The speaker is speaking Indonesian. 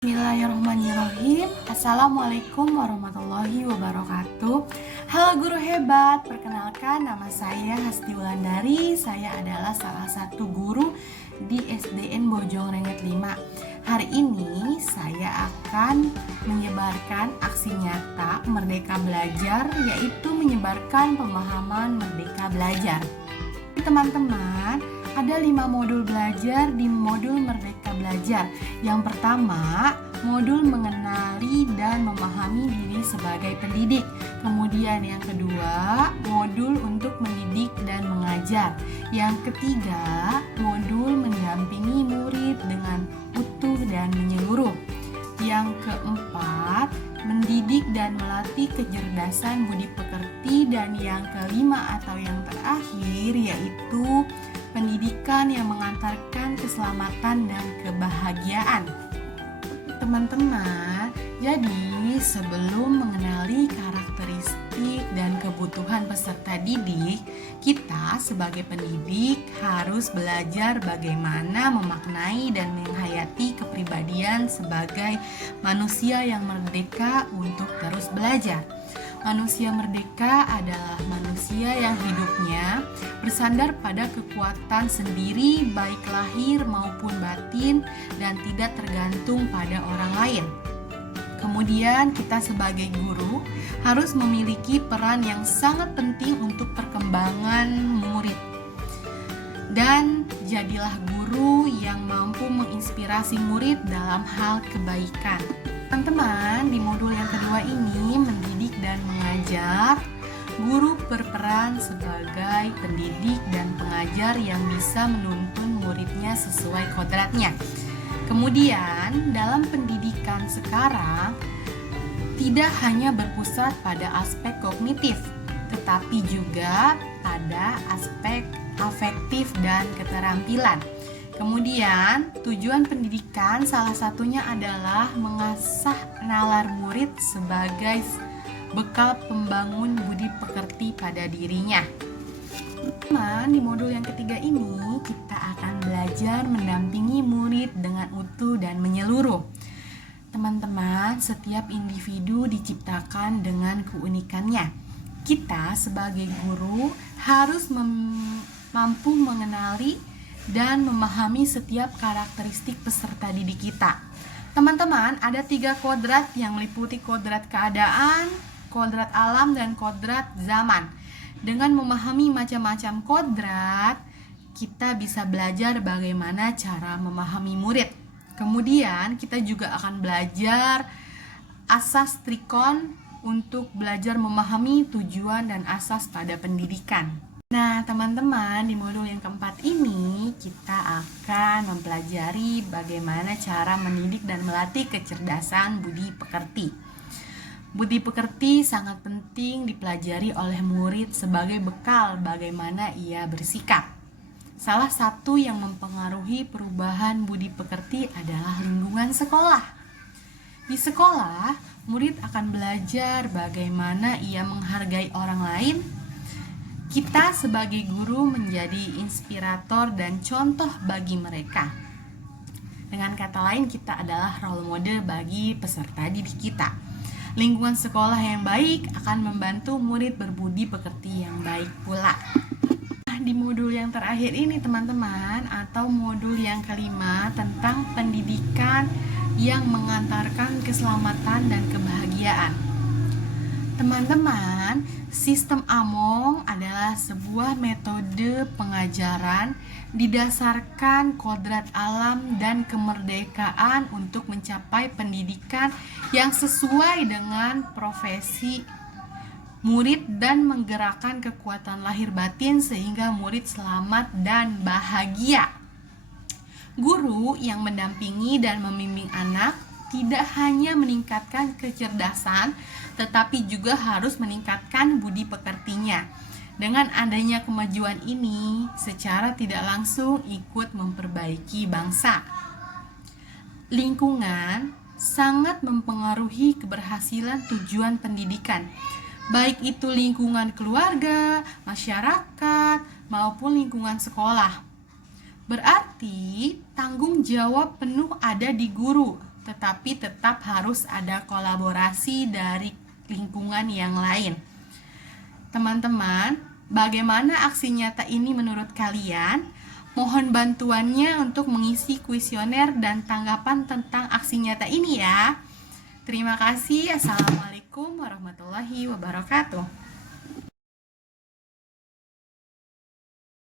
Bismillahirrahmanirrahim. Assalamualaikum warahmatullahi wabarakatuh. Halo guru hebat, perkenalkan nama saya Hasti Wulandari. Saya adalah salah satu guru di SDN Bojong Renget 5. Hari ini saya akan menyebarkan aksi nyata Merdeka Belajar, yaitu menyebarkan pemahaman Merdeka Belajar. Teman-teman, ada 5 modul belajar di modul Merdeka Belajar. Yang pertama, modul mengenali dan memahami diri sebagai pendidik. Kemudian yang kedua, modul untuk mendidik dan mengajar. Yang ketiga, modul mendampingi murid dengan utuh dan menyeluruh. Yang keempat, mendidik dan melatih kecerdasan budi pekerti. Dan yang kelima atau yang terakhir yaitu pendidikan yang mengantarkan keselamatan dan kebahagiaan. Teman-teman, jadi sebelum mengenali karakteristik dan kebutuhan peserta didik, kita sebagai pendidik harus belajar bagaimana memaknai dan menghayati kepribadian sebagai manusia yang merdeka untuk terus belajar. Manusia merdeka adalah manusia yang hidupnya bersandar pada kekuatan sendiri, baik lahir maupun batin, dan tidak tergantung pada orang lain. Kemudian kita sebagai guru harus memiliki peran yang sangat penting untuk perkembangan murid. Dan jadilah guru yang mampu menginspirasi murid dalam hal kebaikan. Teman-teman, di modul yang kedua ini, mendidik dan mengajar, guru berperan sebagai pendidik dan pengajar yang bisa menuntun muridnya sesuai kodratnya. Kemudian, dalam pendidikan sekarang, tidak hanya berpusat pada aspek kognitif, tetapi juga pada aspek afektif dan keterampilan. Kemudian, tujuan pendidikan salah satunya adalah mengasah nalar murid sebagai bekal pembangun budi pekerti pada dirinya. Teman, di modul yang ketiga ini kita akan belajar mendampingi murid dengan utuh dan menyeluruh. Teman-teman, setiap individu diciptakan dengan keunikannya. Kita sebagai guru harus mampu mengenali dan memahami setiap karakteristik peserta didik kita. Teman-teman, ada 3 kodrat yang meliputi kodrat keadaan, kodrat alam, dan kodrat zaman. Dengan memahami macam-macam kodrat, kita bisa belajar bagaimana cara memahami murid. Kemudian kita juga akan belajar asas trikon untuk belajar memahami tujuan dan asas pada pendidikan. Nah, teman-teman, di modul yang keempat ini kita akan mempelajari bagaimana cara mendidik dan melatih kecerdasan budi pekerti. Budi pekerti sangat penting dipelajari oleh murid sebagai bekal bagaimana ia bersikap. Salah satu yang mempengaruhi perubahan budi pekerti adalah lingkungan sekolah. Di sekolah, murid akan belajar bagaimana ia menghargai orang lain. Kita sebagai guru menjadi inspirator dan contoh bagi mereka. Dengan kata lain, kita adalah role model bagi peserta didik kita. Lingkungan sekolah yang baik akan membantu murid berbudi pekerti yang baik pula. Di modul yang terakhir ini teman-teman, atau modul yang kelima tentang pendidikan yang mengantarkan keselamatan dan kebahagiaan. Teman-teman, sistem Among adalah sebuah metode pengajaran didasarkan kodrat alam dan kemerdekaan untuk mencapai pendidikan yang sesuai dengan profesi murid dan menggerakkan kekuatan lahir batin sehingga murid selamat dan bahagia. Guru yang mendampingi dan membimbing anak tidak hanya meningkatkan kecerdasan, tetapi juga harus meningkatkan budi pekertinya. Dengan adanya kemajuan ini, secara tidak langsung ikut memperbaiki bangsa. Lingkungan sangat mempengaruhi keberhasilan tujuan pendidikan, baik itu lingkungan keluarga, masyarakat, maupun lingkungan sekolah. Berarti tanggung jawab penuh ada di guru tetapi tetap harus ada kolaborasi dari lingkungan yang lain. Teman-teman, bagaimana aksi nyata ini menurut kalian? Mohon bantuannya untuk mengisi kuesioner dan tanggapan tentang aksi nyata ini ya. Terima kasih. Assalamualaikum warahmatullahi wabarakatuh.